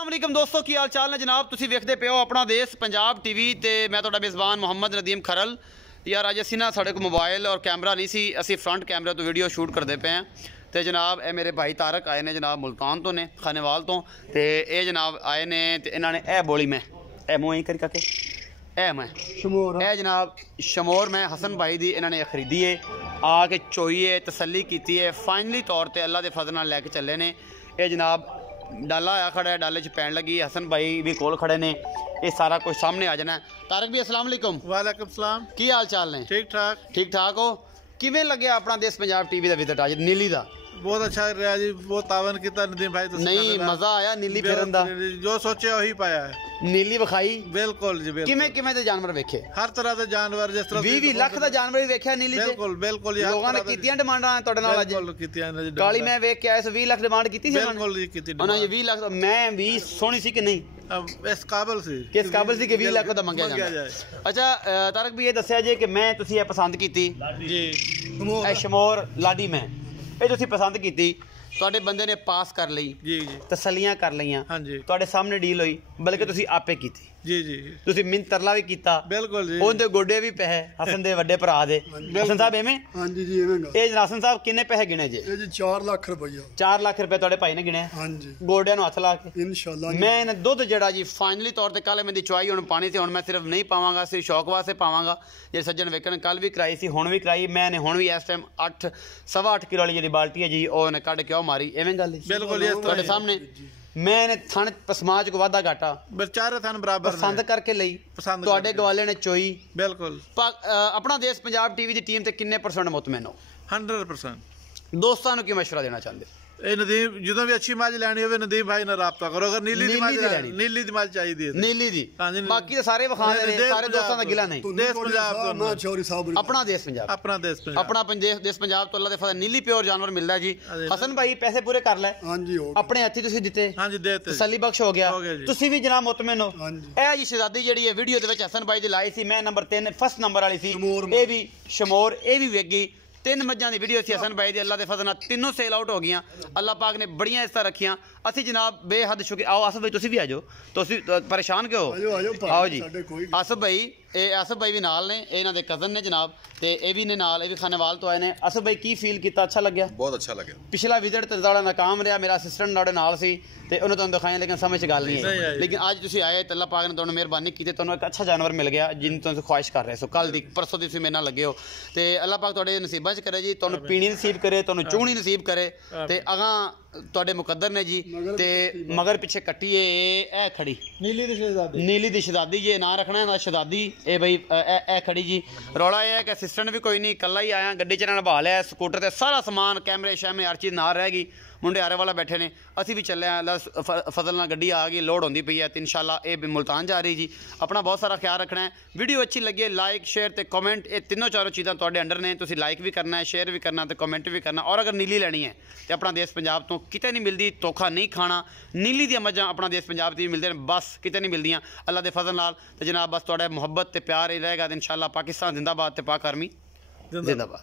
अस्सलाम वालेकुम दोस्तों की हाल चाल ने जनाब तुसीं वेखदे पे हो अपना देश पंजाब टीवी ते मैं तुहाडा मेज़बान मोहम्मद नदीम खरल। यार अज असीं ना साडे कोल मोबाइल और कैमरा नहीं सी, असीं फ्रंट कैमरे तो वीडियो शूट करते पे हैं। तो जनाब ये मेरे भाई तारक आए ने जनाब मुल्तान तो ने खानेवाल तो ये जनाब आए ने ते इन्होंने ए बोली मैं ए मुँह करी काके ए मैं शमोर ए जनाब शमोर मैं हसन भाई दी इन्होंने खरीदी है आके चोई है तसल्ली की है फाइनली तौर पर अल्लाह के फजल नाल लैके चले ने। ये जनाब डाला आया खड़ा है, डाले च पैन लगी, हसन भाई भी कोल खड़े ने, ये सारा कुछ सामने आ जाना है। तारक भी अस्सलाम वालेकुम। वालेकुम सलाम। की हाल चाल ने? ठीक ठाक हो? किवें लगे अपना देश पंजाब टीवी का विजिट आज नीली का? बहुत अच्छा रहा जी, बहुत तावन किया नदीम भाई। नहीं मजा आया नीली फिरन दा? जो सोचे वही पाया है। नीली विखाई बिल्कुल जी बिल्कुल। किवें दे जानवर वेखे? हर तरह के जानवर, जिस तरह 20 लाख दा जानवर भी वेख्या नीली ते? बिल्कुल बिल्कुल। लोगों ने कीतियां डिमांडां तुहाडे नाल अज? बिल्कुल कीतियां ने। काली मैं वेख के आया 20 लाख डिमांड कीती सी? बिल्कुल जी कीती। उन्होंने ये 20 लाख मैं भी सोहनी सी कि नहीं? इस काबिल सी किस काबिल सी कि 20 लाख दा मंगया जाए। अच्छा तारक भी ये दस्सिया जे कि मैं तुसीं ये पसंद कीती जी ए शमोर लाडी मैं ये तुसीं पसंद कीती, तुहाडे बंदे ने पास कर लई जी जी, तसलियां कर लईयां, हां जी, तुहाडे सामने डील होई, बल्कि तुसीं आपे कीती जी जी, तुसीं मिन्नत तरला भी कीता। बिल्कुल जी। ओंदे गोडे भी पैसे हसन दे वड्डे भरा दे। हसन साहब एवें? हां जी जी एवें गा। ए हसन साहब किन्ने पैसे गिने जे? ये जी 4 लाख रुपया। 4 लाख रुपए तुहाडे भाई ने गिने? हां जी। गोडियां नु हथ ला के इंशाल्लाह। मैं इन्हें दुध जड़ा जी फाइनली तौर पर कल मेरी चुआई हुण पानी से हुण मैं सिर्फ नहीं पावांगा, सिर्फ शौक वास्ते पावांगा। जे सज्जन वेखण कल भी कराई सी हुण भी कराई, मैंने हुण भी इस टाइम 8 सवा 8 किलो वाली जी बाल्टी है जी ओने कढ के मारी। एवें गल बिल्कुल तुहाडे सामने मैंने थन पसमाज को वादा घाटा बेचारे थन बराबर पसंद करके लई, तुहाडे गवाले ने चोई। बिल्कुल। अपना देश पंजाब टीवी की टीम ते किन्ने परसेंट मुतमैन हो? 100%। दोस्तों को की मशवरा देना चाहते? नदीम जो भी अच्छी मज लैनी हो नदीम भाई ने राबता करो। अगर नीली दी मज चाहिए नीली दी, बाकी तो सारे वखा दे सारे दोस्तों का गिला नहीं। देश पंजाब अपना देश पंजाब अपना देश पंजाब तो अल्लाह दे फजल नीली प्योर जानवर मिलता है जी। हसन भाई पैसे पूरे कर ले? हां जी अपने हत्थी तुसीं दिते? हां जी देते, तसल्ली बख्श हो गया। तुसीं भी जनाब मुतमैन हो? ए जी शहजादी जेहड़ी है वीडियो दे विच हसन भाई दी लाई सी, मैं नंबर 3 फर्स्ट नंबर वाली सी, ए भी शमोर ए भी वेख गई। 3 मज्जां दी वीडियो सी हसन भाई दी, अल्लाह दे फजल नाल तीनों सेल आउट हो गईयां। अल्लाह पाक ने बड़ियां इज्जतां रखियां। असीं जनाब बेहद शुक्रिया। आओ आसफ भाई तुसीं भी आ जाओ, तुसीं परेशान क्यों हो? आओ जी आसफ भाई भी नाल ने, इन्हां दे कज़न ने जनाब ते ए भी ने नाल, ए भी खानेवाल तो आए ने। आसफ भाई की फील किया? अच्छा लग्या? बहुत अच्छा लग्या। पिछला विजिट ते ज़्यादा नाकाम रहा, मेरा असिस्टेंट नाल नाल सी ते उन्हें तुहानूं दिखाया लेकिन समझ गल नहीं है। लेकिन अज तुसीं आए ते अल्लाह पाक ने तुहानूं मेहरबानी की, तुहानूं एक अच्छा जानवर मिल गया जिन तुसीं ख्वाहिश कर रहे सो। कल दी परसों दी तुसीं मेरे नाल लगे हो ते अल्लाह पाक तुहाडे नसीबां च करे जी, तुहानूं पीनी नसीब करे, तुहानूं चूहनी नसीब करे ते अगां तुहाडे मुकद्दर ने जी। ते मगर पिछे कट्टी ए खड़ी नीली दी शहजादी जे ना रखना है शहजादी ए भाई ए खड़ी जी। रौला यह है कि असिस्टेंट भी कोई नहीं, कल्ला ही आया, गड्डी च नभा लिया, स्कूटर ते सारा समान कैमरे शैमरे हर चीज़ नाल रह गई। मुंडे आरे वाला बैठे ने, असी भी चले फजल नाल गड्डी आ गई, लोड होंदी पई है ते इंशाल्लाह ये मुल्तान जा रही जी। अपना बहुत सारा ख्याल रखना है। वीडियो अच्छी लगी लाइक शेयर ते कमेंट, ये तीनों चारों चीज़ां तुहाडे अंडर ने, तुसीं लाइक भी करना है, शेयर भी करना ते कमेंट भी करना। और अगर नीली लैनी है तो अपना देश पंजाब तो किते नहीं मिलती, धोखा नहीं खाना। नीली दी मज्जां अपना देश पंजाब दी मिलदे ने, बस किते नहीं मिलदियां अल्लाह दे फजल नाल। ते जनाब बस तुहाडा मुहब्बत ते प्यार ही रहेगा। इंशाल्लाह पाकिस्तान जिंदाबाद ते पाक आर्मी जिंदाबाद।